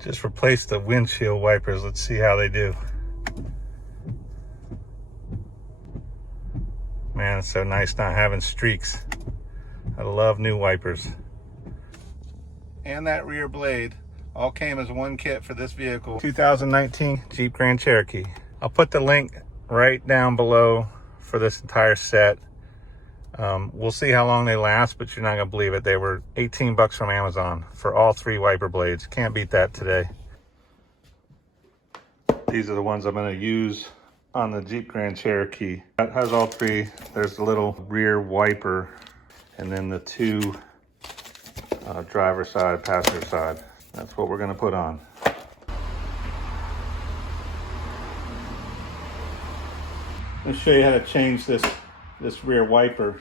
Just replaced the windshield wipers. Let's see how they do. Man, it's so nice not having streaks. I love new wipers. And that rear blade all came as one kit for this vehicle. 2019 Jeep Grand Cherokee. I'll put the link right down below for this entire set. We'll see how long they last, but you're not gonna believe it. They were 18 bucks from Amazon for all 3 wiper blades. Can't beat that today. These are the ones I'm gonna use on the Jeep Grand Cherokee. That has all 3. There's the little rear wiper and then the 2 driver side, passenger side. That's what we're gonna put on. Let me show you how to change this rear wiper.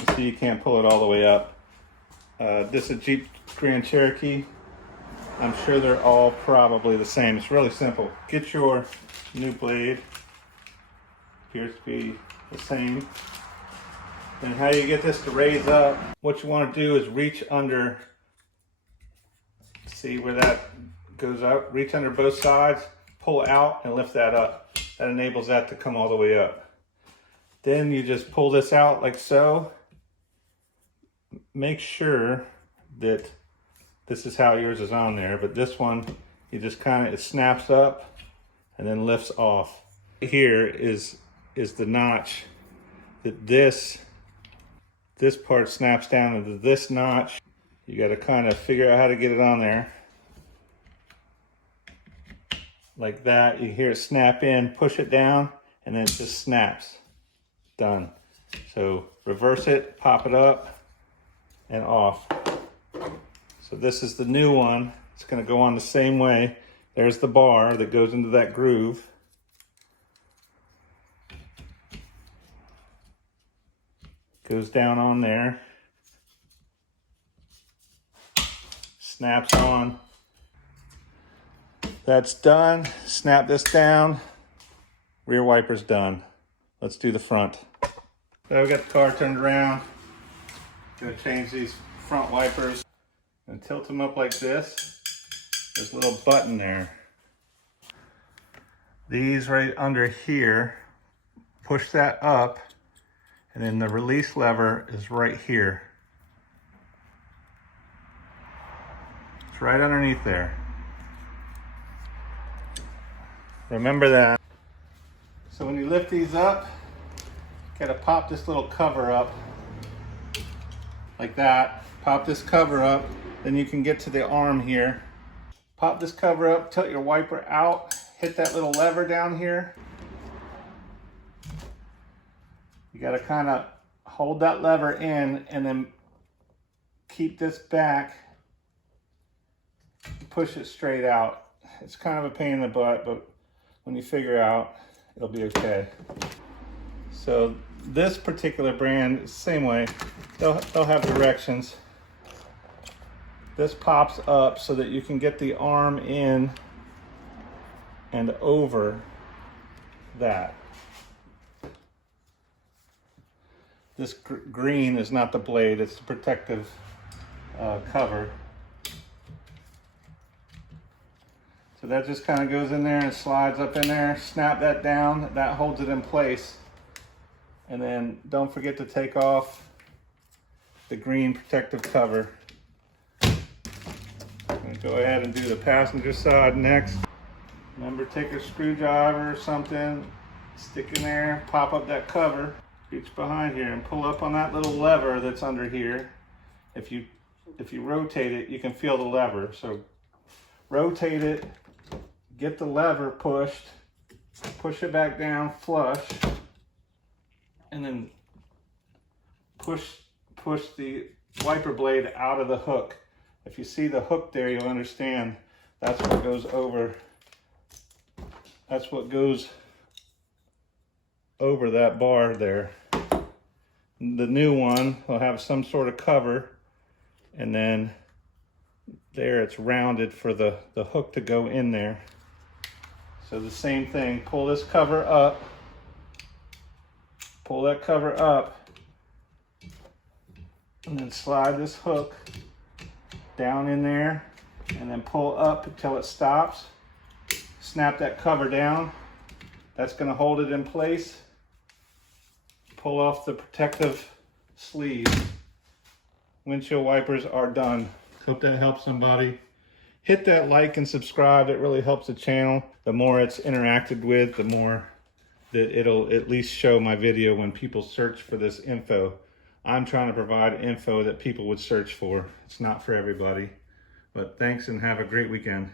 You see you can't pull it all the way up. This is Jeep Grand Cherokee. I'm sure they're all probably the same. It's really simple. Get your new blade. Appears to be the same. And how you get this to raise up, what you want to do is reach under. See where that goes up? Reach under both sides, pull out and lift that up. That enables that to come all the way up. Then you just pull this out like so. Make sure that this is how yours is on there, but this one, you just it snaps up and then lifts off. Here is the notch that this part snaps down into this notch. You got to kind of figure out how to get it on there. Like that, you hear it snap in, push it down, and then it just snaps. Done. So reverse it, pop it up, and off. So this is the new one. It's going to go on the same way. There's the bar that goes into that groove. Goes down on there. Snaps on. That's done. Snap this down. Rear wiper's done. Let's do the front. So we got the car turned around. Gonna change these front wipers and tilt them up like this. There's a little button there. These right under here, push that up, and then the release lever is right here. It's right underneath there. Remember that. So when you lift these up, you gotta pop this little cover up like that. Pop this cover up, then you can get to the arm here. Pop this cover up, tilt your wiper out, hit that little lever down here. You gotta kind of hold that lever in and then keep this back, push it straight out. It's kind of a pain in the butt, but when you figure out, it'll be okay. So this particular brand, same way, they'll have directions. This pops up so that you can get the arm in and over that. This green is not the blade, it's the protective cover. So that just kind of goes in there and slides up in there. Snap that down, that holds it in place. And then don't forget to take off the green protective cover. I'm gonna go ahead and do the passenger side next. Remember, take a screwdriver or something, stick in there, pop up that cover, reach behind here and pull up on that little lever that's under here. If you rotate it, you can feel the lever. So rotate it, get the lever pushed, push it back down flush, and then push the wiper blade out of the hook. If you see the hook there, you'll understand that's what goes over. That's what goes over that bar there. The new one will have some sort of cover, and then there it's rounded for the hook to go in there. So the same thing, pull this cover up, pull that cover up, and then slide this hook down in there, and then pull up until it stops. Snap that cover down. That's going to hold it in place. Pull off the protective sleeve. Windshield wipers are done. Hope that helps somebody. Hit that like and subscribe. It really helps the channel. The more it's interacted with, the more that it'll at least show my video when people search for this info. I'm trying to provide info that people would search for. It's not for everybody. But thanks and have a great weekend.